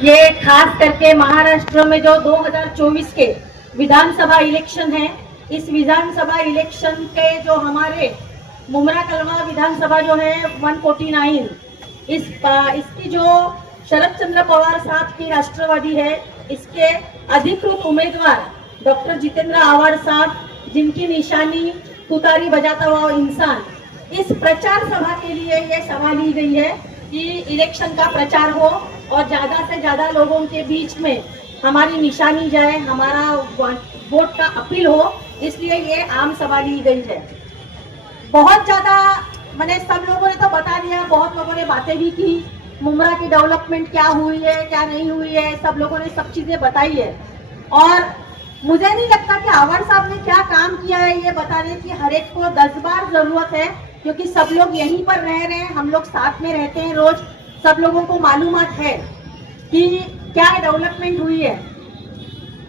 ये खास करके महाराष्ट्र में जो 2024 के विधानसभा इलेक्शन है, इस विधानसभा इलेक्शन के जो हमारे मुमरा कलवा विधानसभा जो है 149, इसकी जो शरद चंद्र पवार साहब की राष्ट्रवादी है, इसके अधिकृत उम्मीदवार डॉक्टर जितेंद्र आव्हाड साहब, जिनकी निशानी तुतारी बजाता हुआ इंसान, इस प्रचार सभा के लिए ये सभा ली गई है कि इलेक्शन का प्रचार हो और ज्यादा से ज्यादा लोगों के बीच में हमारी निशानी जाए, हमारा वोट का अपील हो, इसलिए ये आम सभा ली गई है। बहुत ज्यादा मैंने सब लोगों ने तो बता दिया, बहुत लोगों ने बातें भी की, मुमरा की डेवलपमेंट क्या हुई है क्या नहीं हुई है, सब लोगों ने सब चीजें बताई है। और मुझे नहीं लगता कि आव्हाड साहब ने क्या काम किया है ये बताने की हर एक को 10 बार जरूरत है, क्योंकि सब लोग यहीं पर रह रहे हैं, हम लोग साथ में रहते हैं रोज, सब लोगों को मालूमात है कि क्या डेवलपमेंट हुई है।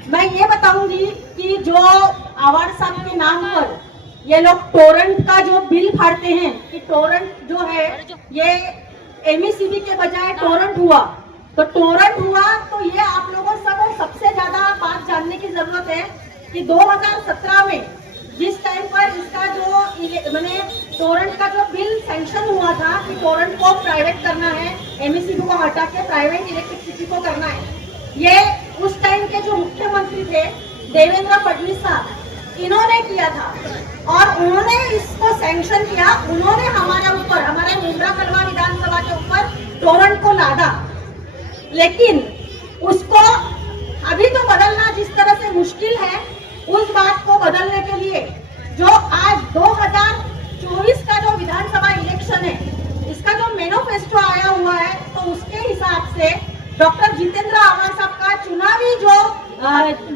मैं ये बताऊंगी कि जो आव्हाड साहब के नाम पर ये लोग टोरेंट का जो बिल फाड़ते हैं कि टोरेंट जो है ये एमईसीबी के बजाय टोरेंट हुआ, तो टोरेंट हुआ तो ये आप लोगों सबसे ज्यादा बात जानने की जरूरत है कि 2017 में जिस टाइम पर इसका जो मैंने टोरेंट का जो बिल सैंक्शन हुआ था कि टोरेंट को प्राइवेट करना है, एमईसीबी को हटा के प्राइवेट इलेक्ट्रिसिटी को करना है, ये उस टाइम के जो मुख्यमंत्री थे देवेंद्र फडणवीस साहब, इन्होंने किया था और उन्होंने इसको सैंक्शन किया। उन्होंने हमारे ऊपर, हमारे मुमरा कलवा विधानसभा के ऊपर टोरेंट को लादा, लेकिन उसको अभी तो बदलना जिस तरह से मुश्किल है, उस बात को बदलने के लिए जो आज 2024 का जो विधानसभा इलेक्शन है, इसका जो मैनिफेस्टो आया हुआ है, तो उसके हिसाब से डॉक्टर जितेंद्र आव्हाड साहब का चुनावी जो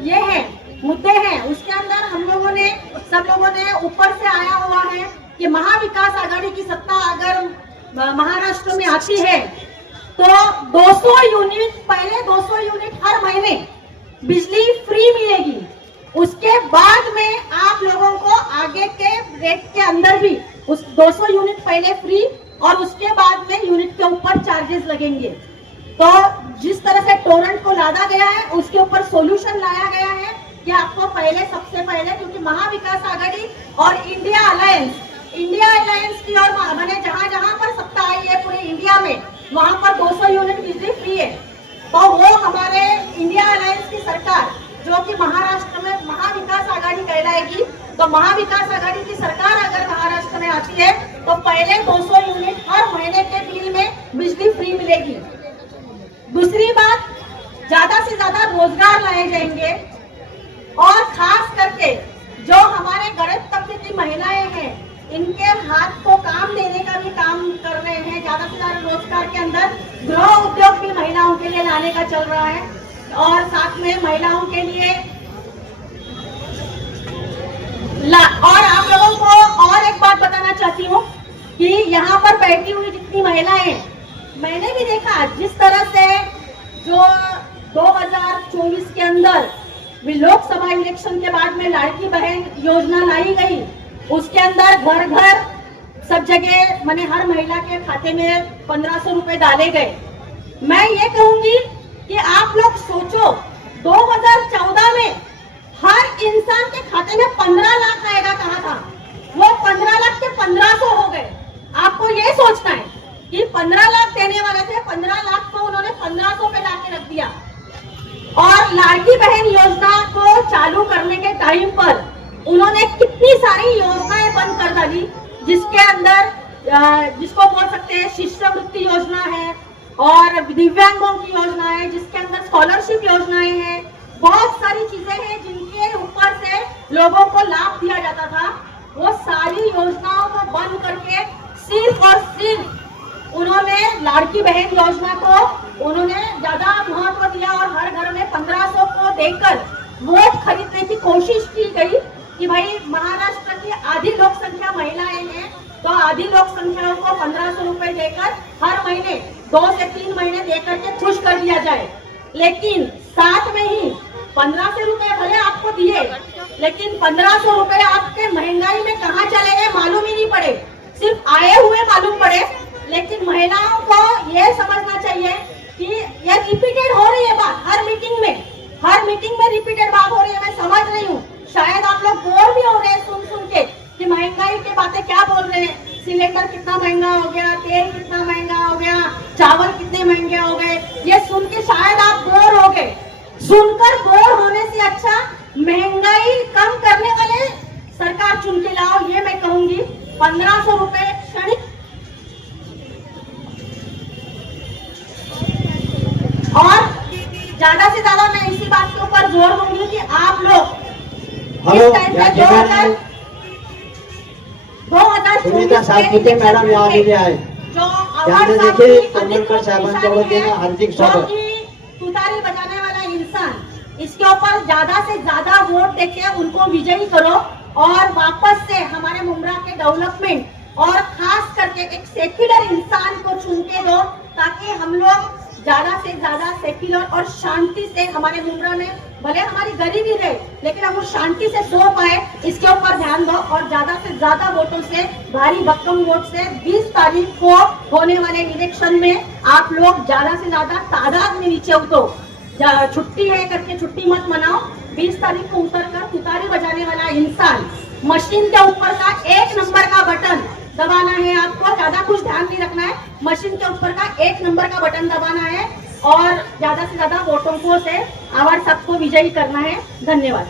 ये है मुद्दे हैं, उसके अंदर सब लोगों ने ऊपर से आया हुआ है कि महाविकास आघाड़ी की सत्ता अगर महाराष्ट्र में आती है तो 200 यूनिट, पहले 200 यूनिट हर महीने बिजली फ्री मिलेगी, उसके बाद में आप लोगों को आगे के रेट के अंदर भी उस 200 यूनिट पहले फ्री और उसके बाद में यूनिट के ऊपर चार्जेस लगेंगे। तो जिस तरह से टोरेंट को लादा गया है, उसके ऊपर सॉल्यूशन लाया गया है कि आपको सबसे पहले क्योंकि महाविकास आघाड़ी और इंडिया अलायंस की और मैंने जहां पर सत्ता आई है पूरे इंडिया में, वहां पर 200 यूनिट बिजली फ्री है। तो वो हमारे इंडिया अलायंस की सरकार जो कि महाराष्ट्र में महाविकास आघाड़ी कहलाएगी, तो महाविकास आघाड़ी की सरकार अगर महाराष्ट्र में आती है तो पहले 200 यूनिट हर महीने के बिल में बिजली फ्री मिलेगी। दूसरी बात, ज्यादा से ज्यादा रोजगार लाए जाएंगे और खास करके जो हमारे गरीब तबके की महिलाएं हैं, इनके हाथ को काम देने का भी काम कर रहे हैं, ज्यादा से ज्यादा रोजगार के अंदर गृह उद्योग भी महिलाओं के लिए लाने का चल रहा है। और साथ में महिलाओं के लिए और आप लोगों को और एक बात बताना चाहती हूँ कि यहाँ पर बैठी हुई जितनी महिलाएं, मैंने भी देखा जिस तरह से जो 2024 के अंदर लोकसभा इलेक्शन के बाद में लाड़की बहन योजना लाई गई, उसके अंदर घर घर सब जगह मैंने हर महिला के खाते में 1500 रुपए डाले गए। मैं ये कहूंगी कि आप लोग सोचो 2014 में हर इंसान के खाते में 15 लाख आएगा कहा था, वो 15 लाख के 1500 हो गए। आपको ये सोचना है कि 15 लाख देने वाले थे, 15 लाख को उन्होंने 1500 पे लाके रख दिया। और लाड़की बहन योजना को चालू करने के टाइम पर उन्होंने कितनी सारी योजनाएं बंद कर डाली, जिसके अंदर जिसको बोल सकते हैं शिष्यवृत्ति योजना है और दिव्यांगों की योजना है, जिसके अंदर स्कॉलरशिप योजनाएं हैं, बहुत सारी चीजें हैं जिनके ऊपर से लोगों को लाभ दिया जाता था। वो सारी योजनाओं को बंद करके सिर्फ और सिर्फ उन्होंने लाड़की बहन योजना को उन्होंने ज्यादा महत्व दिया और हर घर में 1500 को देकर वोट खरीदने की कोशिश की गई कि भाई महाराष्ट्र की आधी लोक संख्या महिलाएं हैं, तो आधी लोक संख्याओं को 1500 रुपए देकर हर महीने 2 से 3 महीने देकर के खुश कर दिया जाए। लेकिन साथ में ही 1500 रुपए भले आपको दिए, लेकिन 1500 रुपए आपके महंगाई में कहाँ चले गए मालूम ही नहीं पड़े, सिर्फ आए हुए मालूम पड़े। लेकिन महिलाओं को ये समझना चाहिए कि ये रिपीटेड हो शायद आप लोग बोर भी हो रहे हैं सुन के कि महंगाई की बातें क्या बोल रहे हैं, सिलेंडर कितना महंगा हो गया, तेल कितना महंगा हो गया, चावल कितने महंगे हो गए। ये सुन के शायद आप बोर हो गए। सुनकर बोर होने से अच्छा महंगाई कम करने वाले सरकार चुन के लाओ, ये मैं कहूंगी। 1500 रुपए क्षणिक, और ज्यादा से ज्यादा मैं इसी बात के ऊपर जोर दूंगी कि आप लोग हेलो, इस टाइम पे 2024 मैडम यहाँ लीजिए आए जो ध्यान से देखिए, तेंदुलकर साहबांच्या वतीने हार्दिक स्वागत। तुतारी बजाने वाला इंसान, इसके ऊपर ज्यादा से ज्यादा वोट देके उनको विजयी करो और वापस से हमारे मुमरा के डेवलपमेंट और खास करके एक सेक्युलर इंसान को चुन के दो, ताकि हम लोग ज्यादा से ज्यादा सेक्युलर और शांति से हमारे मुमरा में, भले हमारी गरीबी रहे लेकिन हम शांति से सो पाए, इसके ऊपर ध्यान दो। और ज्यादा से ज्यादा वोटों से, भारी भरकम वोट से 20 तारीख को होने वाले इलेक्शन में आप लोग ज्यादा से ज्यादा तादाद में नीचे उतरो। छुट्टी है करके छुट्टी मत मनाओ। 20 तारीख को उतर कर तुतारी बजाने वाला इंसान, मशीन के ऊपर का 1 नंबर का बटन दबाना है आपको, ज्यादा कुछ ध्यान नहीं रखना है। मशीन के ऊपर का 1 नंबर का बटन दबाना है और ज्यादा से ज्यादा वोटों को से आवाज सबको विजयी करना है। धन्यवाद।